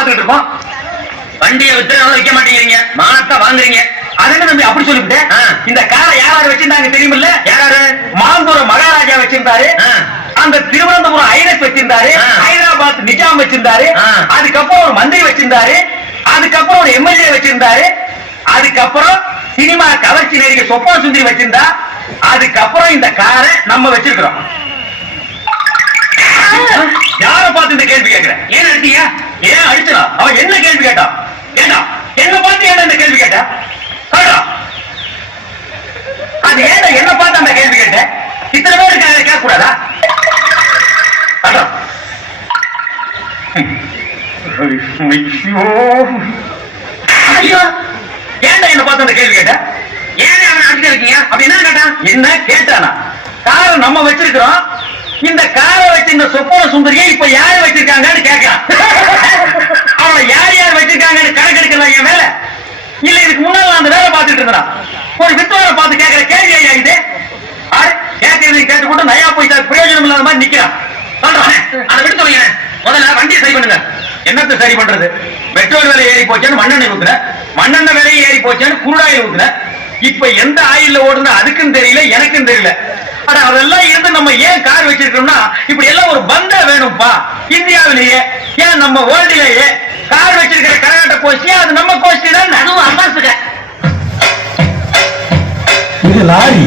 பாத்துக்கிட்டு இருக்கோம். வண்டியை வித்துறவங்க விற்க மாட்டேங்கிறீங்க, மானத்தை வாங்குறீங்க. அதென்ன தம்பி அப்படி சொல்லிவிட்டேன். இந்த காரை யாராரு வச்சிருந்தாங்க தெரியுமில்ல? யாராரு? மாந்தூர் மகாராஜா வச்சிருந்தாரு, அந்த திருவனந்தபுரம் ஐரஸ் வச்சிருந்தாரு, ஹைதராபாத் நிஜாம் வச்சிருந்தாரு, அதுக்கப்புறம் ஒரு மந்திரி வச்சிருந்தாரு, அதுக்கப்புறம் ஒரு எம்எல்ஏ வச்சிருந்தாரு, அதுக்கப்புறம் சினிமா கவர்ச்சி நடிகை சொப்பா சுந்தரி வச்சிருந்தா, அதுக்கப்புறம் இந்த காரை நம்ம வச்சிருக்கிறோம். யார பார்த்து இந்த கேள்வி கேட்கிறேன்? ஏன் அடிச்சீங்க? ஏன் அடிச்சா? அவன் என்ன கேள்வி கேட்டான்? ஏண்டா என்ன பார்த்து ஏன் இந்த கேள்வி கேட்ட? அது ஏன் என்ன பார்த்து அந்த கேள்வி கேட்ட? இத்தனை பேருக்கு கேட்க கூடாதா? ஐயோ, ஏன்டா என்ன பார்த்து அந்த கேள்வி கேட்ட? ஏன் அவன் அடிச்சு இருக்கீங்க? அப்படி என்ன கேட்டான்? என்ன கேட்டானா? காரை நம்ம வச்சிருக்கிறோம், இந்த காரை வச்சு இந்த சொப்பன சுந்தரியை இப்ப யாரு வச்சிருக்காங்கன்னு கேட்கலாம். அவனை யார் யார் வச்சிருக்காங்கன்னு கணக்கெடுக்கலாம் என் வேலை இல்ல. இதுக்கு முன்னால அந்த வேலை பார்த்துட்டு இருந்தா ஒரு வித்துவாரை பார்த்து கேட்கிற கேள்வி ஐயா இது. கேட்கறது கேட்டுக்கூட நயா போய் பிரயோஜனம் இல்லாத மாதிரி நிக்கிறான். சொல்றேன், அதை விட்டு வைங்க. முதல்ல வண்டியை சரி பண்ணுங்க. என்னத்தை சரி பண்றது? பெட்ரோல் விலை ஏறி போச்சேன்னு மண்ணெண்ணெய் ஊத்துன, மண்ணெண்ணெய் விலையை ஏறி போச்சேன்னு குருடாயில் ஊத்துன. இப்ப எந்த ஆயில்ல ஓடுனா அதுக்கும் தெரியல, எனக்கும் தெரியல. ஆனா அதெல்லாம் இருந்து நம்ம ஏன் கார் வச்சிருக்கோம்னா, இப்படி எல்லாம் ஒரு பந்தா வேணும்பா. இந்தியாவிலேயே ஏன் நம்ம வேர்ல்டிலேயே கார் வச்சிருக்கிற கரகாட்ட கோஷ்டி அது நம்ம கோஷ்டி தான். அதுவும் அம்பாசுக இது லாரி.